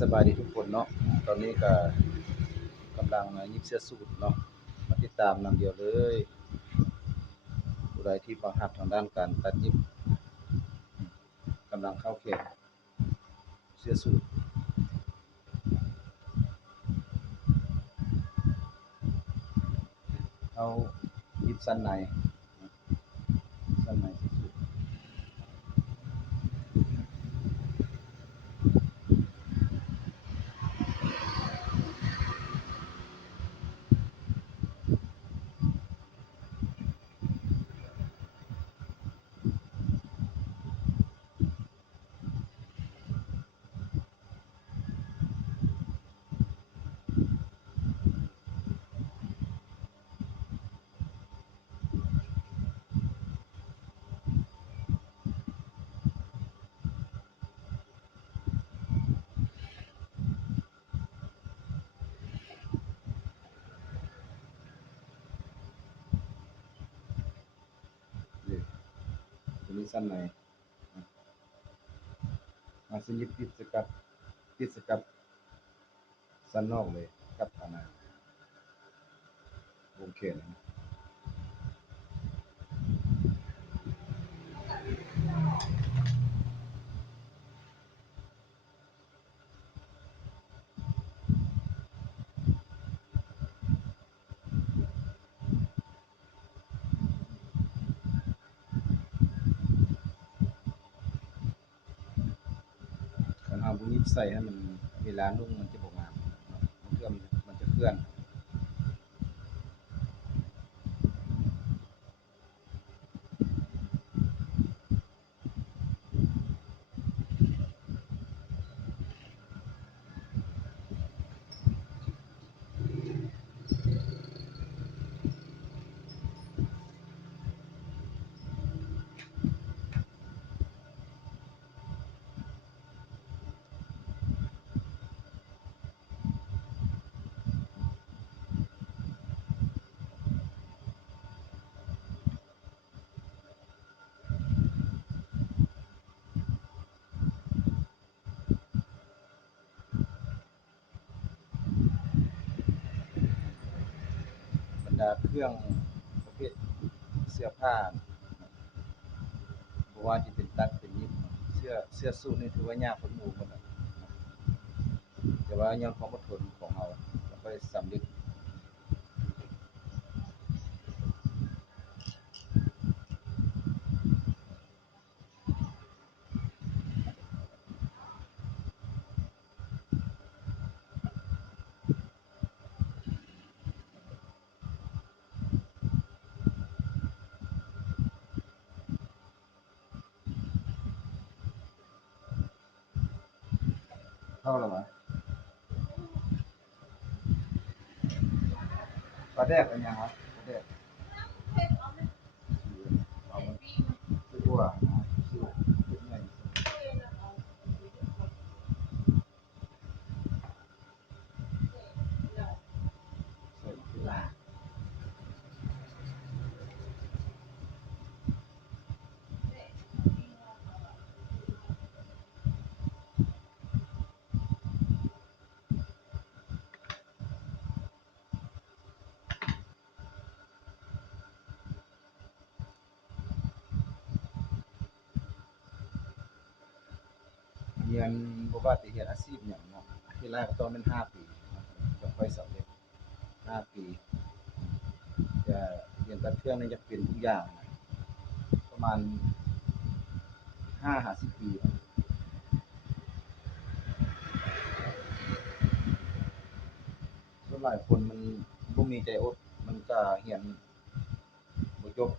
สบายดีทุกคนเนาะตอนนี้ก็กำลังยิบเสื้อสูทเนาะมาติดตามนำเดียวเลยผู้ใดที่บังคับทางด้านการตัดยิบกำลังเข้าเขตเสื้อสูทเอายิบสั้นในสุดตัวนี้สั้นในมาสิยิบติดสกับสั้นนอกเลยกับขนาดวงเขตคันเฮาบ่ยิบใส่ให้มันเวลานุ่งมันจะบ่งามมันจะเคลื่อนบรรดาเครื่องประเภทเสื้อผ้าบ่ว่าสิเป็นตัดเป็นยิบเสื้อสูทนี่ถือว่ายากกว่าหมู่เพิ่นน่ะแต่ว่าย้อนความอดทนของเฮาแล้วก็สำเร็จเข้าแล้วบ่ปลาแดกเป็นหยังครับปลาแดกเอามันคือว่าชื่อเป็นไงใส่เวลาเรียนบ่ว่าสิเฮ็ดอาชีพหยังเนาะทีแรกก็ต้องเป็น5ปีจังค่อยสำเร็จ5ปีจะเรียนตัดเครื่องนี่จะเป็นทุกอย่างประมาณ50ปีส่วนหลายคนมันบ่มีใจอดมันก็เรียนบ่จบ